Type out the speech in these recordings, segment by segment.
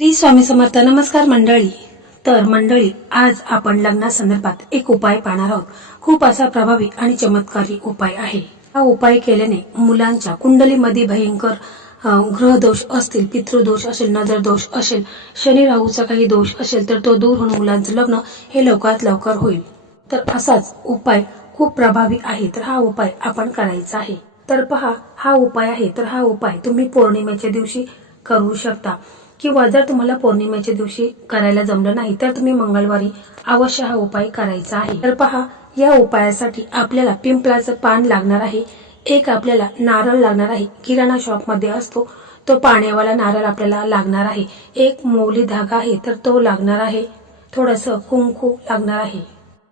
श्री स्वामी समर्थ. नमस्कार मंडळी. तर मंडळी, आज आपण लग्नासंदर्भात एक उपाय पाहणार आहोत. खूप असा प्रभावी आणि चमत्कारी उपाय आहे. हा उपाय केल्याने मुलांच्या कुंडलीमध्ये भयंकर ग्रह दोष असतील, पितृदोष असेल, नजर दोष असेल, शनी राहूचा काही दोष असेल तर तो दूर होऊन मुलांचं लग्न हे लवकरात लवकर होईल. तर असाच उपाय खूप प्रभावी आहे. तर हा उपाय आपण करायचा आहे. तर पहा, हा उपाय आहे. तर हा उपाय तुम्ही पौर्णिमेच्या दिवशी करू शकता, किंवा जर तुम्हाला पौर्णिमेच्या दिवशी करायला जमलं नाही तर तुम्ही मंगळवारी अवश्य हा उपाय करायचा आहे. तर पहा, या उपायासाठी आपल्याला पिंपळाचं पान लागणार आहे. एक आपल्याला नारळ लागणार आहे. किराणा शॉप मध्ये असतो तो पाण्यावाला नारळ आपल्याला लागणार आहे. एक मौली धागा आहे तर तो लागणार आहे. थोडंसं कुंकू लागणार आहे.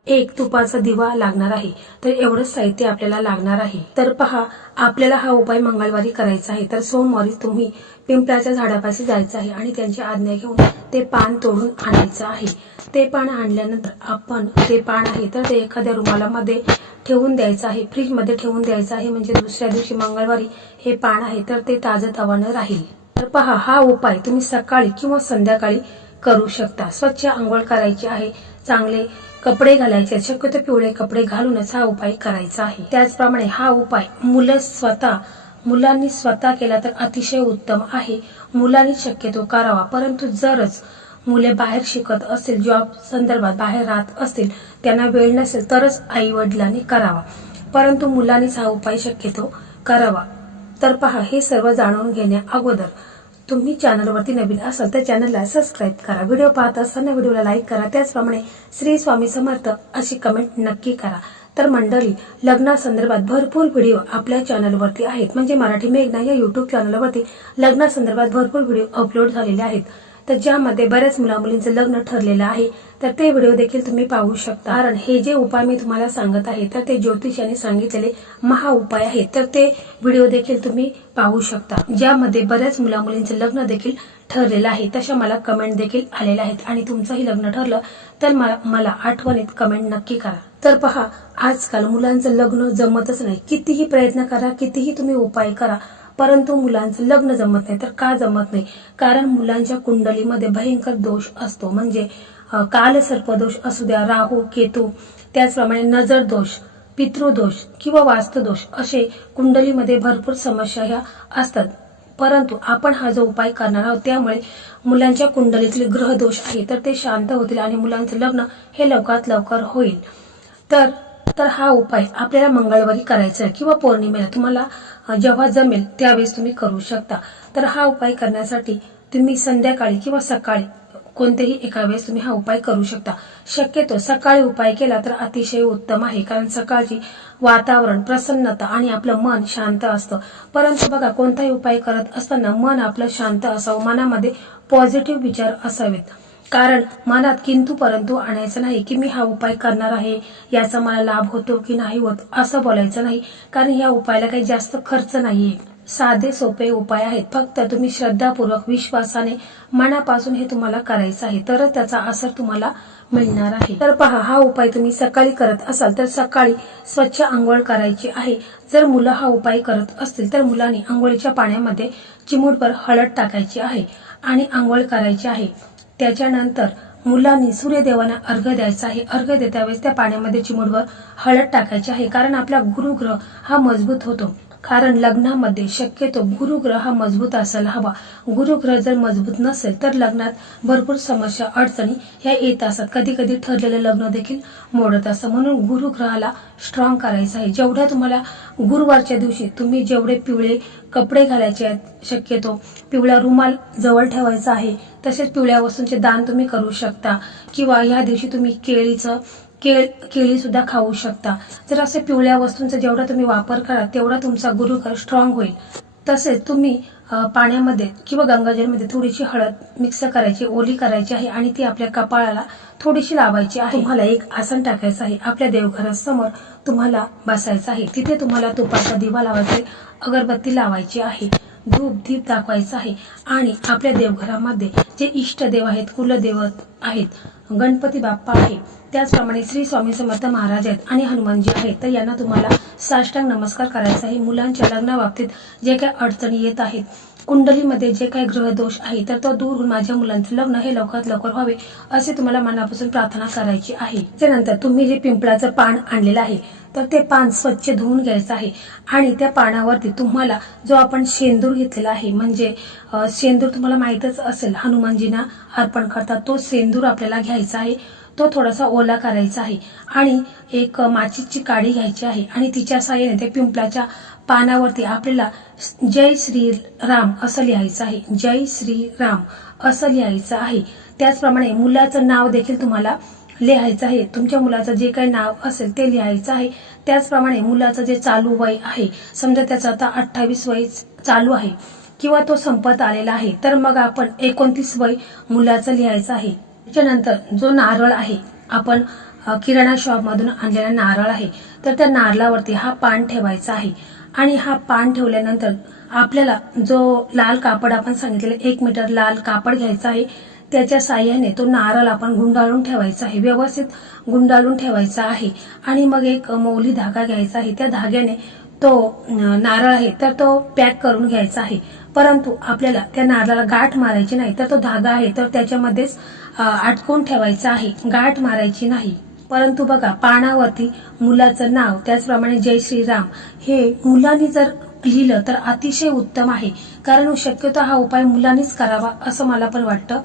एक तुपाचा दिवा लागणार आहे. तर एवढंच साहित्य आपल्याला लागणार आहे. तर पहा, आपल्याला हा उपाय मंगळवारी करायचा आहे. तर सोमवारी तुम्ही पिंपळाच्या झाडापाशी जायचं आहे आणि त्यांची आज्ञा घेऊन ते पान तोडून आणायचं आहे. ते पान आणल्यानंतर आपण ते पान आहे तर ते एखाद्या रुमालामध्ये ठेवून द्यायचं आहे. फ्रीज मध्ये ठेवून द्यायचं आहे. म्हणजे दुसऱ्या दिवशी मंगळवारी हे पान आहे तर ते ताजतवानं राहील. तर पहा, हा उपाय तुम्ही सकाळी किंवा संध्याकाळी करू शकता. स्वच्छ आंघोळ करायची आहे. चांगले कपडे घालायचे, शक्यतो पिवळे कपडे घालूनच हा उपाय करायचा आहे. त्याचप्रमाणे हा उपाय मुलांनी स्वतः केला तर अतिशय उत्तम आहे. मुलांनी शक्यतो करावा. परंतु जरच मुले बाहेर शिकत असतील, जॉब संदर्भात बाहेर राहत असतील, त्यांना वेळ नसेल तरच आई वडिलांनी करावा. परंतु मुलांनीच हा उपाय शक्यतो करावा. तर पहा, हे सर्व जाणून घेण्या अगोदर तुम्ही चॅनलवरती नवीन असाल तर चॅनलला सबस्क्राईब करा. व्हिडिओ पाहत असताना व्हिडिओला लाईक करा. त्याचप्रमाणे श्री स्वामी समर्थ अशी कमेंट नक्की करा. तर मंडळी, लग्नासंदर्भात भरपूर व्हिडिओ आपल्या चॅनलवरती आहेत. म्हणजे मराठी मेघना या युट्यूब चॅनलवरती लग्नासंदर्भात भरपूर व्हिडिओ अपलोड झालेले आहेत. तर ज्यामध्ये बऱ्याच मुलामुलींचं लग्न ठरलेलं आहे. तर ते व्हिडिओ देखील तुम्ही पाहू शकता. कारण हे जे उपाय मी तुम्हाला सांगत आहे तर ते ज्योतिषाने सांगितलेले महा उपाय आहेत. तर ते व्हिडिओ देखील तुम्ही पाहू शकता, ज्यामध्ये बऱ्याच मुलामुलींचं लग्न देखील ठरलेलं आहे. तशा मला कमेंट देखील आलेल्या आहेत. आणि तुमचंही लग्न ठरलं तर मला आठवणीत कमेंट नक्की करा. तर पहा, आजकाल मुलांचं लग्न जमतच नाही. कितीही प्रयत्न करा, कितीही तुम्ही उपाय करा, परंतु मुलांचं लग्न जमत नाही. तर का जमत नाही? कारण मुलांच्या कुंडलीमध्ये भयंकर दोष असतो. म्हणजे काल सर्पदोष असू द्या, राहू केतू, त्याचप्रमाणे नजर दोष, पितृदोष किंवा वास्तुदोष, असे कुंडलीमध्ये भरपूर समस्या ह्या असतात. परंतु आपण हा जो उपाय करणार आहोत त्यामुळे मुलांच्या कुंडलीतील ग्रह दोष आहे तर ते शांत होतील आणि मुलांचं लग्न हे लवकरात लवकर होईल. तर हा उपाय आपल्याला मंगळवारी करायचा आहे किंवा पौर्णिमेला, तुम्हाला जेव्हा जमेल त्यावेळेस तुम्ही करू शकता. तर हा उपाय करण्यासाठी तुम्ही संध्याकाळी किंवा सकाळी कोणतेही एका वेळेस तुम्ही हा उपाय करू शकता. शक्यतो सकाळी उपाय केला तर अतिशय उत्तम आहे. कारण सकाळची वातावरण, प्रसन्नता आणि आपलं मन शांत असतं. परंतु बघा, कोणताही उपाय करत असताना मन आपलं शांत असावं, मनामध्ये पॉझिटिव्ह विचार असावेत. कारण मनात किंतु परंतु आणायचं नाही की मी हा उपाय करणार आहे, याचा मला लाभ होतो की नाही होत असं बोलायचं नाही. कारण या उपायाला काही जास्त खर्च नाहीये. साधे सोपे उपाय आहेत. फक्त तुम्ही श्रद्धापूर्वक, विश्वासाने, मनापासून हे तुम्हाला करायचं आहे. तरच त्याचा असर तुम्हाला मिळणार आहे. तर पहा, हा उपाय तुम्ही सकाळी करत असाल तर सकाळी स्वच्छ आंघोळ करायची आहे. जर मुलं हा उपाय करत असतील तर मुलांनी आंघोळीच्या पाण्यामध्ये चिमूटभर हळद टाकायची आहे आणि आंघोळ करायची आहे. त्याच्यानंतर मुलांनी सूर्यदेवांना अर्घ्य द्यायचा आहे. अर्घ्य देता वेळेस त्या पाण्यामध्ये चिमूटभर हळद टाकायची आहे. कारण आपला गुरुग्रह हा मजबूत होतो. कारण लग्नामध्ये शक्यतो गुरुग्रह हा मजबूत असायला हवा. गुरुग्रह जर मजबूत नसेल तर लग्नात भरपूर समस्या, अडचणी ह्या येत असतात. कधी कधी ठरलेलं लग्न देखील मोडत असतं. म्हणून गुरुग्रहाला स्ट्रॉंग करायचं आहे. जेवढ्या तुम्हाला गुरुवारच्या दिवशी तुम्ही जेवढे पिवळे कपडे घालायचे आहेत, शक्यतो पिवळा रुमाल जवळ ठेवायचा आहे. तसेच पिवळ्या वस्तूंचे दान तुम्ही करू शकता. किंवा या दिवशी तुम्ही केळी सुद्धा खाऊ शकता. जर असे पिवळ्या वस्तूंचा जेवढा तुम्ही वापर करा तेवढा तुमचा गुरुग्रह स्ट्रॉंग होईल. तसेच तुम्ही पाण्यामध्ये किंवा गंगाजलमध्ये थोडीशी हळद मिक्स करायची, ओली करायची आहे आणि ती आपल्या कपाळाला थोडीशी लावायची आहे. तुम्हाला एक आसन टाकायचं आहे. आपल्या देवघरासमोर तुम्हाला बसायचं आहे. तिथे तुम्हाला तुपाचा दिवा लावायचा आहे, अगरबत्ती लावायची आहे, धूप दीप दाखवायचा आहे. आणि आपल्या देवघरामध्ये जे इष्टदेव आहेत, कुलदेवत आहेत, गणपती बाप्पा आहे, त्याचप्रमाणे श्री स्वामी समर्थ महाराज आहेत आणि हनुमानजी आहेत. तर यांना तुम्हाला साष्टांग नमस्कार करायचा आहे. मुलांच्या लग्नाबाबतीत जे काही अडचणी येत आहेत कुंडलीमध्ये जे काही ग्रह दोष आहे तर तो दूर होऊन माझ्या मुलांचं लग्न हे लवकरात लवकर व्हावे असे तुम्हाला मनापासून प्रार्थना करायची आहे। त्यानंतर तुम्ही जे पिंपळाचं पान आणलेलं आहे तर ते पान स्वच्छ धुवून घ्यायचं आहे आणि त्या पानावरती तुम्हाला जो आपण शेंदूर घेतलेला आहे म्हणजे शेंदूर तुम्हाला माहीतच असेल हनुमानजींना अर्पण करतात, तो शेंदूर आपल्याला घ्यायचा आहे। तो थोडासा ओला करायचा आहे आणि एक माचीची काडी घ्यायची आहे आणि तिच्या साहाय्याने त्या पिंपळाच्या पानावरती आपल्याला जय श्री राम असं लिहायचं आहे, जय श्री राम असं लिहायचं आहे। त्याचप्रमाणे मुलाचं नाव देखील तुम्हाला लिहायचं आहे, तुमच्या मुलाचं जे काही नाव असेल ते लिहायचं आहे। त्याचप्रमाणे मुलाचं जे चालू वय आहे, समजा त्याचं आता 28 वय चालू आहे किंवा तो संपत आलेला आहे तर मग आपण 29 वय मुलाचं लिहायचं आहे। त्याच्यानंतर जो नारळ आहे, आपण किराणा शॉप मधून आणलेला नारळ आहे तर त्या नारळावरती हा पान ठेवायचा आहे आणि हा पान ठेवल्यानंतर आपल्याला जो लाल कापड आपण सांगितलेलं 1 मीटर लाल कापड घ्यायचा आहे, त्याच्या साहाय्याने तो नारळ आपण गुंडाळून ठेवायचा आहे, व्यवस्थित गुंडाळून ठेवायचा आहे आणि मग एक मौली धागा घ्यायचा आहे, त्या धाग्याने तो नारळ आहे तर तो पॅक करून घ्यायचा आहे। परंतु आपल्याला त्या नारळाला गाठ मारायची नाही, तर तो धागा आहे तर त्याच्यामध्येच अटकून ठेवायचा आहे, गाठ मारायची नाही। परंतु बघा पानावरती मुलाचं नाव त्याचप्रमाणे जय श्रीराम हे मुलांनी जर लिहिलं तर अतिशय उत्तम आहे, कारण शक्यतो हा उपाय मुलांनीच करावा असं मला पण वाटतं।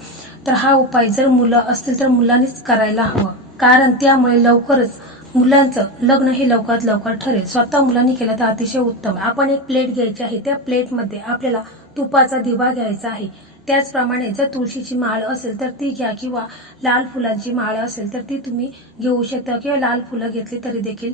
तर हा उपाय जर मुलं असतील तर मुलांनीच करायला हवं, कारण त्यामुळे लवकरच मुलांचं लग्न हे लवकरात लवकर ठरेल। स्वतः मुलांनी केलं तर अतिशय उत्तम। आपण एक प्लेट घ्यायची आहे, त्या प्लेटमध्ये आपल्याला तुपाचा दिवा घ्यायचा आहे। त्याचप्रमाणे जर तुळशीची माळ असेल तर ती घ्या किंवा लाल फुलांची माळ असेल तर ती तुम्ही घेऊ शकता किंवा लाल फुलं घेतली तरी देखील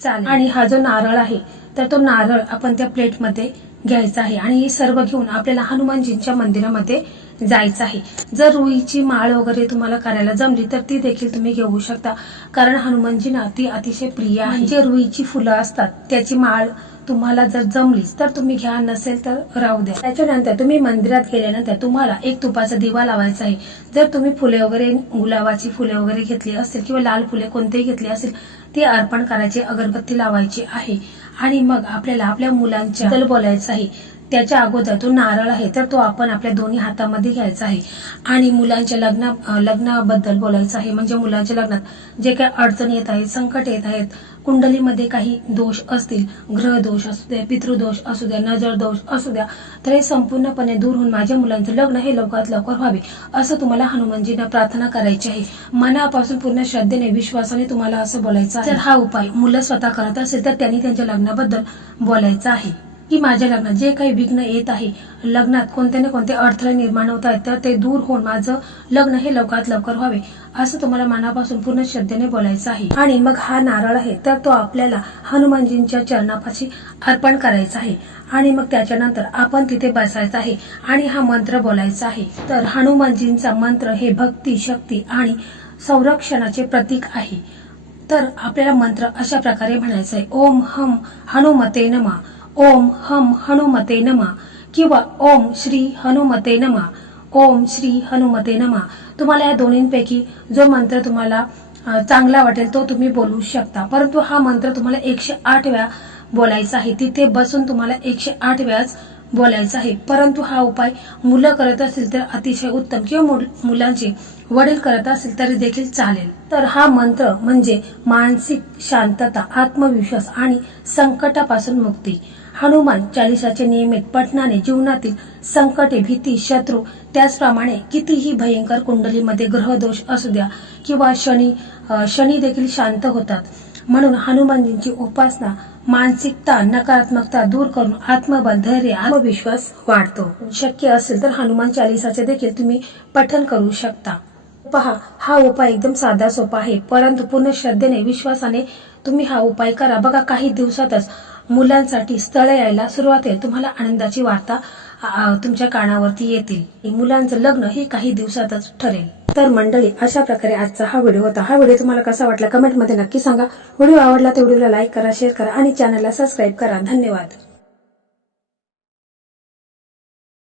चालेल। आणि हा जो नारळ आहे तर तो नारळ आपण त्या प्लेटमध्ये घ्यायचा आहे आणि हे सर्व घेऊन आपल्याला हनुमानजींच्या मंदिरामध्ये जायचं आहे। जर रुईची माळ वगैरे तुम्हाला करायला जमली तर ती देखील तुम्ही घेऊ शकता, कारण हनुमानजींना ती अतिशय प्रिय आहे। म्हणजे रुईची फुलं असतात त्याची माळ तुम्हाला जर जमलीच तर तुम्ही घ्या, नसेल तर राहू द्या। त्याच्यानंतर तुम्ही मंदिरात गेल्यानंतर तुम्हाला एक तुपाचा दिवा लावायचा आहे। जर तुम्ही फुले वगैरे गुलाबाची फुले वगैरे घेतली असेल किंवा लाल फुले कोणतेही घेतली असेल ती अर्पण करायची, अगरबत्ती लावायची आहे आणि मग आपल्याला आपल्या मुलांच्या बद्दल बोलायचं आहे। त्याच्या अगोदर तो नारळ आहे तर तो आपण आपल्या दोन्ही हातामध्ये घ्यायचा आहे आणि मुलांच्या लग्नाबद्दल बोलायचं आहे। म्हणजे मुलांच्या लग्नात जे काही अडचणी येत आहेत, संकट येत आहेत, कुंडलीमध्ये काही दोष असतील, ग्रह दोष असू द्या, पितृदोष असू द्या, नजर दोष असू द्या, तर हे संपूर्णपणे दूर होऊन माझ्या मुलांचं लग्न हे लवकरात लवकर व्हावे असं तुम्हाला हनुमानजींना प्रार्थना करायची आहे। मनापासून पूर्ण श्रद्धेने विश्वासाने तुम्हाला असं बोलायचं आहे। जर हा उपाय मुलं स्वतः करत असेल तर त्यांनी त्यांच्या लग्नाबद्दल बोलायचं आहे की माझ्या लग्नात जे काही विघ्न येत आहे, लग्नात कोणते ना कोणते अडथळे निर्माण होत आहेत तर ते दूर होऊन माझं लग्न हे लवकरात लवकर व्हावे असं तुम्हाला मनापासून पूर्ण श्रद्धेने बोलायचं आहे। आणि मग हा नारळ आहे तर तो आपल्याला हनुमानजींच्या चरणापाशी अर्पण करायचा आहे आणि मग त्याच्यानंतर आपण तिथे बसायचं आहे आणि हा मंत्र बोलायचा आहे। तर हनुमानजींचा मंत्र हे भक्ती, शक्ती आणि संरक्षणाचे प्रतीक आहे। तर आपल्याला मंत्र अशा प्रकारे म्हणायचा आहे, ओम हम हनुमते नमः, ओम हम हनुमते नमः किंवा ओम श्री हनुमते नमः, ओम श्री हनुमते नमः। तुम्हाला या दोन्हींपैकी जो मंत्र तुम्हाला चांगला वाटेल तो तुम्ही बोलू शकता, परंतु हा मंत्र तुम्हाला 108 वेळा बोलायचा आहे। तिथे बसून तुम्हाला 108 वेळाच बोलायचा आहे। परंतु हा उपाय मुलं करत असतील तर अतिशय उत्तम किंवा मुलांचे वडील करत असतील तरी देखील चालेल। तर हा मंत्र म्हणजे मानसिक शांतता, आत्मविश्वास आणि संकटापासून मुक्ती। हनुमान चालीसाचे नियमित पठणाने जीवनातील संकटे, भीती, शत्रू त्याचप्रमाणे कितीही भयंकर कुंडलीमध्ये ग्रहदोष असू द्या किंवा शनी देखील शांत होतात। म्हणून हनुमानजींची उपासना मानसिकता, नकारात्मकता दूर करून आत्मबल, धैर्य, आत्मविश्वास वाढतो। शक्य असेल तर हनुमान चालीसाचे देखील तुम्ही पठण करू शकता। पहा, हा उपाय एकदम साधा सोपा आहे, परंतु पूर्ण श्रद्धेने विश्वासाने तुम्ही हा उपाय करा। बघा, काही दिवसातच मुलांसाठी स्थळ यायला सुरुवात होईल। तुम्हाला आनंदाची वार्ता तुमच्या कानावरती येतील। मुलांचं लग्न हे काही दिवसातच ठरेल। तर मंडळी, अशा प्रकारे आजचा हा व्हिडिओ होता। हा व्हिडिओ तुम्हाला कसा वाटला कमेंट मध्ये नक्की सांगा। व्हिडिओ आवडला तर व्हिडिओला लाईक करा, शेअर करा आणि चॅनलला सबस्क्राईब करा। धन्यवाद।